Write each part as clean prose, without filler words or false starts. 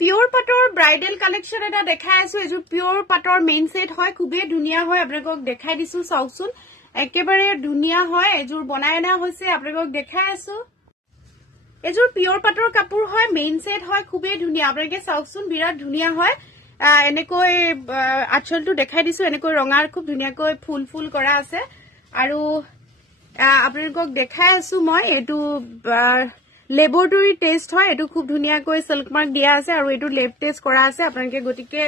pure পাটৰ bridal collection এটা দেখাই আছো এজু পিওৰ পাটৰ মেইন সেট হয় খুবে ধুনিয়া হয় আপোনাক দেখাই দিছো চাওকচোন একেবাৰে ধুনিয়া হয় এজুৰ বনাই না হৈছে আপোনাক দেখাই আছো এজুৰ পিওৰ পাটৰ কাপোৰ হয় মেইন সেট হয় খুবে ধুনিয়া আপোনাক চাওকচোন বিৰাট ধুনিয়া হয় এনেকৈ আঁচলটো দেখাই দিছো এনেকৈ ৰঙাৰ খুব ধুনিয়াকৈ ফুল ফুল কৰা আছে আৰু আপোনাক দেখাই আছো মই এটো লেবৰেটৰী টেষ্ট হয় এটো খুব ধুনিয়াকৈ সিল্ক মাৰ্ক দিয়া আছে আৰু এটো লেব টেষ্ট কৰা আছে আপোনালোকে গটিকে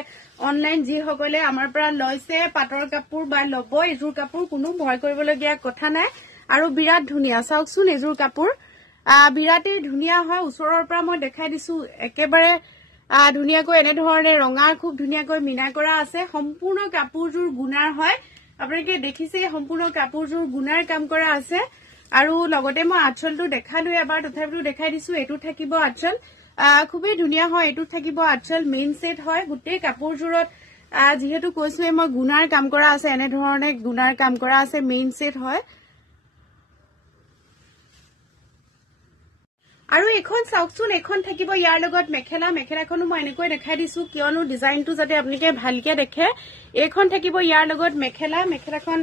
অনলাইন জি হকলে আমাৰ পৰা লৈছে পাটৰ কাপোৰ বা লব এজুৰ কাপোৰ কোনো ভয় কৰিবলগীয়া কথা নাই আৰু বিৰাট ধুনিয়া চাওকচোন এজুৰ কাপোৰ বিৰাটে ধুনিয়া হয় ওচৰৰ পৰা মই দেখাই দিছো একেবাৰে ধুনিয়াকৈ এনে ধৰণে ৰঙাৰ খুব ধুনিয়াকৈ মিনা কৰা আছে সম্পূৰ্ণ কাপোৰজুৰ গুণাৰ হয় আপোনালোকে দেখিছে সম্পূৰ্ণ কাপোৰজুৰ গুণাৰ কাম কৰা আছে আৰু লগতে মই আঁচলটো দেখালো এবাৰ তথাপিও দেখাই দিছো এটো থাকিব আঁচল খুবেই ধুনিয়া হয় এটো থাকিব আঁচল মেইন সেট হয় গোটেই কাপোৰজুৰত যেহেতু কৈছো মই গুণাৰ কাম কৰা আছে এনে ধৰণে গুণাৰ কাম কৰা আছে মেইন সেট হয় আৰু এখন চাওকচোন এখন থাকিব ইয়াৰ লগত মেখেলাখনো মই এনেকৈ দেখাই দিছো কিয়নো ডিজাইনটো যাতে আপোনালোকে ভালকে দেখে এখন থাকিব ইয়াৰ লগত মেখেলাখন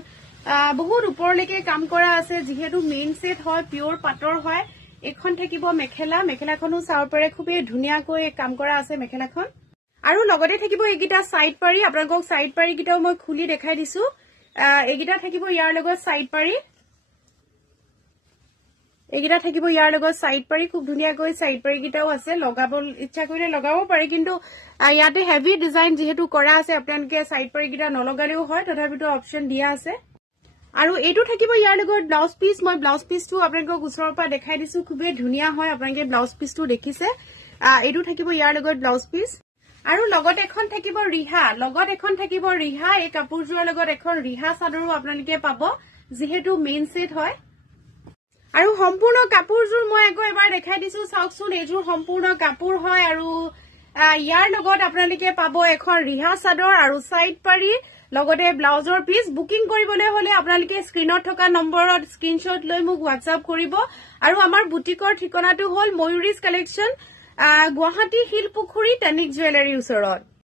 বহুত ওপৰলৈকে কাম কৰা আছে যেহেতু মেইন সেট হয় পিওৰ পাটৰ হয় এখন থাকিব মেখেলাখনো চাওপৰে খুবেই ধুনিয়াকৈ কাম কৰা আছে মেখেলাখন আৰু লগতে থাকিব এগিটা সাইড পাৰি আপোনালোকক সাইড পাৰি গিটাও মই খুলি দেখাই দিছো এগিটা থাকিব ইয়াৰ লগত সাইড পাৰি এগিটা থাকিব ইয়াৰ লগত সাইড পাৰি খুব ধুনিয়াকৈ সাইড পাৰি গিটাও আছে লগাব ইচ্ছা কৰিলে লগাব পাৰি কিন্তু ইয়াতে হেভি ডিজাইন যেহেতু কৰা আছে আপোনালোকে সাইড পাৰি গিটা নলগালেও হয় তথাপিতো অপচন দিয়া আছে আৰু এটো থাকিব ইয়াৰ লগত ব্লাউজ পিস মই ব্লাউজ পিসটো আপোনালোকক ওচৰৰ পৰা দেখাই দিছো খুবেই ধুনিয়া হয় আপোনালোকে ব্লাউজ পিসটো দেখিছে এটো থাকিব ইয়াৰ লগত ব্লাউজ পিস আৰু লগত এখন থাকিব ৰিহা এই কাপোৰজোৰ লগত এখন ৰিহা চাদৰো আপোনালোকে পাব যেহেতু মেইন সেট হয় আৰু সম্পূৰ্ণ কাপোৰজোৰ মই এবাৰ দেখাই দিছো চাওকচোন এজোৰ সম্পূৰ্ণ কাপোৰ হয় আৰু ইয়াৰ লগত আপোনালোকে পাব এখন ৰিহা চাদৰ আৰু সাইড পাৰি লগতে ব্লাউজৰ পিস বুকিং কৰিবলৈ হলে আপোনালোকে স্ক্ৰিনত থকা নম্বৰত স্ক্ৰিনশ্বট লৈ মোক WhatsApp কৰিব আৰু আমাৰ বুটিকৰ ঠিকনাটো হল ময়ূৰীজ কালেকশন গুৱাহাটী শিলপুখুৰী টেনিক জুৱেলাৰী ওচৰত